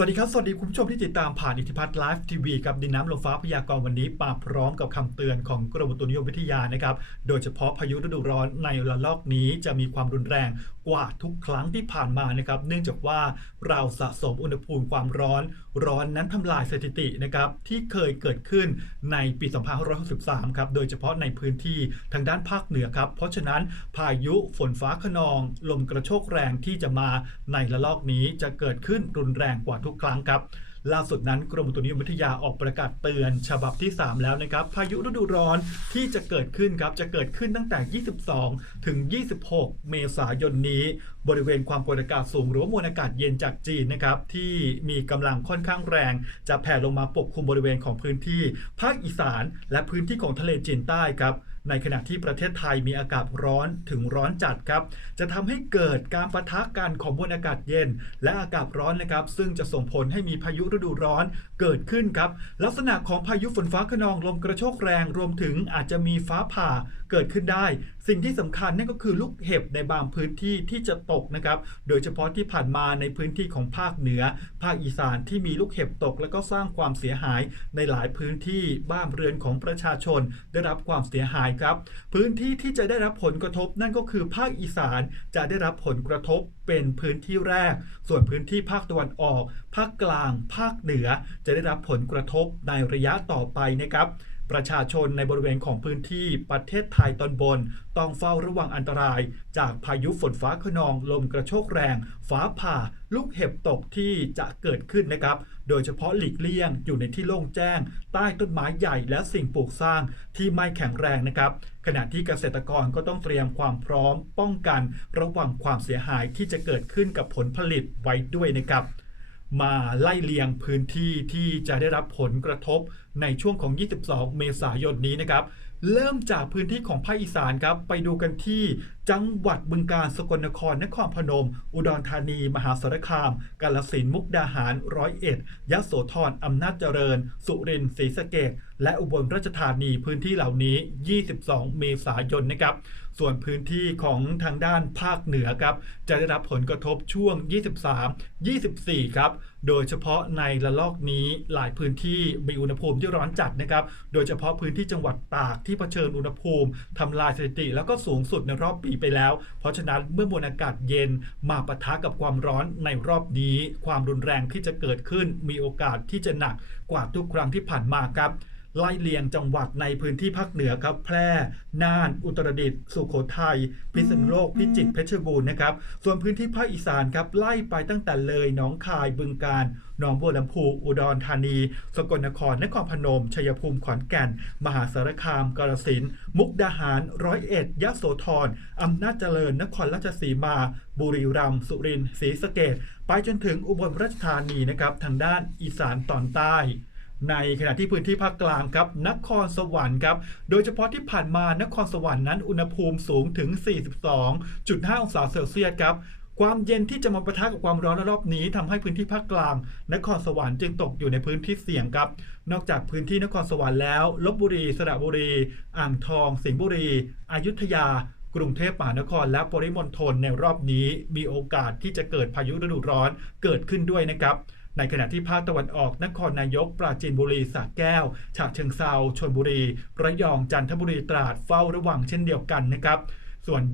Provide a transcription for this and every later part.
สวัสดีครับ สวัสดีคุณผู้ชมที่ติดตามผ่านอิทธิพัฒน์ไลฟ์ทีวีกับดินน้ำลมฟ้าพยากรณ์วันนี้ปาพร้อมกับคำเตือนของกรมอุตุนิยมวิทยานะครับ โดยเฉพาะพายุฤดูร้อนในระลอกนี้จะมีความรุนแรง กว่าทุกครั้งที่ผ่านมานะครับ เนื่องจากว่าเราสะสมอุณหภูมิความร้อน ร้อนนั้นทำลายสถิตินะครับที่เคยเกิดขึ้นในปี 2563 ครับ โดยเฉพาะในพื้นที่ทางด้านภาคเหนือครับ เพราะฉะนั้นพายุฝนฟ้าขนอง ลมกระโชกแรงที่จะมาในระลอกนี้จะเกิดขึ้นรุนแรงกว่าทุกครั้งครับ ล่าสุดนั้นกรมอุตุนิยมวิทยาออกประกาศเตือนฉบับที่ 3 แล้วนะครับ พายุฤดูร้อนที่จะเกิดขึ้นครับ จะเกิดขึ้นตั้งแต่ 22 ถึง 26 เมษายนนี้ บริเวณความกดอากาศสูงหรือว่ามวลอากาศเย็นจากจีนนะครับ ที่มีกำลังค่อนข้างแรง จะแผ่ลงมาปกคลุมบริเวณของพื้นที่ ภาคอีสาน และพื้นที่ของทะเลจีนใต้ครับ ในขณะที่ประเทศไทยมีอากาศร้อนถึงร้อนจัดครับ จะทำให้เกิดการปะทะกันของมวลอากาศเย็น และอากาศร้อนนะครับ ซึ่งจะส่งผลให้มีพายุฤดูร้อนเกิดขึ้นครับ ลักษณะของพายุฝนฟ้าขนองลมกระโชกแรงรวมถึงอาจจะมีฟ้าผ่าเกิดขึ้นได้ สิ่งที่สำคัญนั่นก็คือลูกเห็บในบางพื้นที่ที่จะตกนะครับ โดยเฉพาะที่ผ่านมาในพื้นที่ของภาคเหนือ ภาคอีสานที่มีลูกเห็บตก และก็สร้างความเสียหายในหลายพื้นที่บ้านเรือนของประชาชนได้รับความเสียหายครับ พื้นที่ที่จะได้รับผลกระทบนั่นก็คือภาคอีสานจะได้รับผลกระทบเป็นพื้นที่แรก ส่วนพื้นที่ภาคตะวันออก ภาคกลาง ภาคเหนือ จะได้รับผลกระทบในระยะต่อไปนะครับ ประชาชนในบริเวณของพื้นที่ประเทศไทยตอนบน ต้องเฝ้าระวังอันตราย จากพายุฝนฟ้าขนองลมกระโชกแรง ฟ้าผ่า ลูกเห็บตกที่จะเกิดขึ้นนะครับ โดยเฉพาะหลีกเลี่ยงอยู่ในที่โล่งแจ้ง ใต้ต้นไม้ใหญ่และสิ่งปลูกสร้างที่ไม่แข็งแรงนะครับ ขณะที่เกษตรกรก็ต้องเตรียมความพร้อม ป้องกัน ระวังความเสียหายที่จะเกิดขึ้นกับผลผลิตไว้ด้วยนะครับมาไล่เลียงพื้นที่ที่จะได้รับผลกระทบ ในช่วงของ 22 เมษายนนี้นะครับ เริ่มจากพื้นที่ของภาคอีสานครับ ไปดูกันที่จังหวัดบึงกาฬ สกลนคร นครพนม อุดรธานี มหาสารคาม กาฬสินธุ์ มุกดาหาร ร้อยเอ็ด ยะโสธร อำนาจเจริญ สุรินทร์ ศรีสะเกษ และอุบลราชธานี พื้นที่เหล่านี้ 22 เมษายนนะครับ ส่วนพื้นที่ของทางด้านภาคเหนือครับ จะได้รับผลกระทบช่วง 23 24 ครับ โดยเฉพาะในระลอกนี้ หลายพื้นที่มีอุณหภูมิที่ร้อนจัดนะครับ โดยเฉพาะพื้นที่จังหวัดตากที่เผชิญอุณหภูมิทำลายสถิติ แล้วก็สูงสุดในรอบปีไปแล้ว เพราะฉะนั้นเมื่อมวลอากาศเย็นมาปะทะกับความร้อนในรอบนี้ ความรุนแรงที่จะเกิดขึ้นมีโอกาสที่จะหนักกว่าทุกครั้งที่ผ่านมาครับ ไล่เลียงจังหวัดในพื้นที่ภาคเหนือครับแพร่น่าน อุตรดิตถ์สุโขทัยพิษณุโลกพิจิตรเพชรบูรณ์นะครับ ส่วนพื้นที่ภาคอีสานครับไล่ไปตั้งแต่เลยหนองคายบึงกาฬหนองบัวลำพู อุดรธานี สกลนคร นครพนม ชัยภูมิ ขอนแก่น มหาสารคาม กาฬสินธุ์มุกดาหาร ร้อยเอ็ดยโสธร อำนาจเจริญ นครราชสีมา บุรีรัมย์ สุรินทร์ ศรีสะเกษไปจนถึงอุบลราชธานีนะครับ ทางด้านอีสานตอนใต้ ในขณะที่พื้นที่ภาคกลางครับนครสวรรค์ครับโดยเฉพาะที่ผ่านมานครสวรรค์นั้นอุณหภูมิสูงถึง 42.5 องศาเซลเซียสครับความเย็นที่จะมาปะทะกับความร้อนในรอบนี้ทำให้พื้นที่ภาคกลาง นครสวรรค์จึงตกอยู่ในพื้นที่เสี่ยงครับ นอกจากพื้นที่นครสวรรค์แล้วลบบุรี สระบุรี อ่างทอง สิงห์บุรี อยุธยา กรุงเทพมหานคร และปริมณฑลในรอบนี้ มีโอกาสที่จะเกิดพายุฤดูร้อนเกิดขึ้นด้วยนะครับ ในขณะที่ภาคตะวันออกนครนายก ปราจีนบุรีสระแก้ว ฉะเชิงเซาชลบุรี ระยองจันทบุรีตราดเฝ้าระวังเช่นเดียวกันนะครับ ส่วน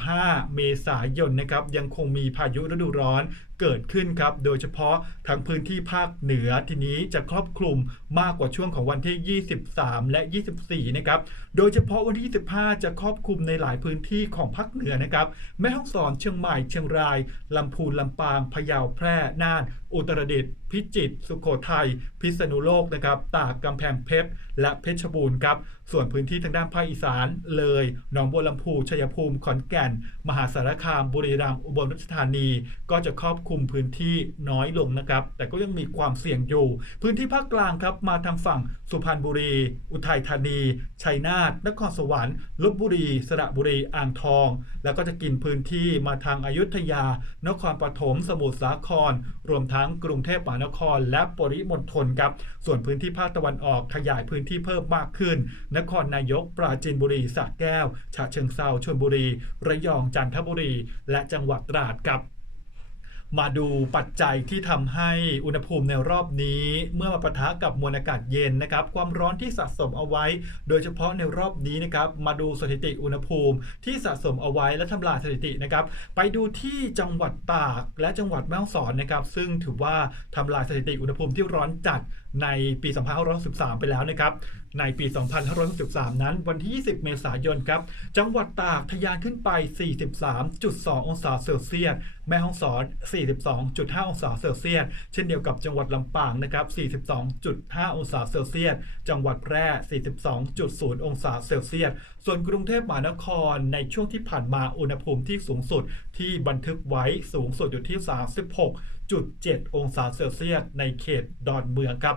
25 เมษายนนะครับยังคงมีพายุฤดูร้อนเกิดขึ้นครับ โดยเฉพาะทั้งพื้นที่ภาคเหนือทีนี้จะครอบคลุมมากกว่าช่วงของวันที่ 23 และ 24 นะครับ โดยเฉพาะวันที่ 25 จะครอบคลุมในหลายพื้นที่ของภาคเหนือนะครับ แม่ฮ่องสอน เชียงใหม่ เชียงราย ลำพูน ลำปาง พะเยา แพร่ น่าน อุตรดิตถ์ พิจิตรสุโขทัยพิษณุโลกนะครับตากกำแพงเพชรและเพชรบูรณ์ครับส่วนพื้นที่ทางด้านภาคอีสานเลยหนองบัวลำพูชัยภูมิขอนแก่น มหาสารคาม บุรีรัมย์อุบลราชธานี ก็จะครอบคลุมพื้นที่น้อยลงนะครับแต่ก็ยังมีความเสี่ยงอยู่ พื้นที่ภาคกลางครับมาทางฝั่งสุพรรณบุรี อุทัยธานี ชัยนาทนครสวรรค์ลบบุรี สระบุรีอ่างทอง แล้วก็จะกินพื้นที่มาทางอายุทยา นครปฐมสมุทรสาคร รวมทั้งกรุงเทพมหานนคร และปริมณฑลครับ ส่วนพื้นที่ภาคตะวันออกขยายพื้นที่เพิ่มมากขึ้น นครนายก ปราจีนบุรีสระแก้ว ฉะเชิงเซาชลบุรี ระยองจันทบุรี และจังหวัดตราดครับ มาดูปัจจัยที่ทำให้อุณหภูมิในรอบนี้ เมื่อมาปะทะกับมวลอากาศเย็นนะครับ ความร้อนที่สะสมเอาไว้ โดยเฉพาะในรอบนี้นะครับ มาดูสถิติอุณหภูมิที่สะสมเอาไว้และทำลายสถิตินะครับ ไปดูที่จังหวัดตากและจังหวัดแม่ฮ่องสอนนะครับ ซึ่งถือว่าทำลายสถิติอุณหภูมิที่ร้อนจัดในปี 2563 ไปแล้วนะครับ ในปี 2563 นั้น วันที่ 20 เมษายนครับ จังหวัดตากทะยานขึ้นไป 43.2 องศาเซลเซียส แม่ฮ่องสอน42.5 องศาเซลเซียส เช่นเดียวกับจังหวัดลำปางนะครับ 42.5 องศาเซลเซียส จังหวัดแพร่ 42.0 องศาเซลเซียส ส่วนกรุงเทพมหานครในช่วงที่ผ่านมาอุณหภูมิที่สูงสุดที่บันทึกไว้สูงสุดอยู่ที่ 36.7 องศาเซลเซียส ในเขตดอนเมืองครับ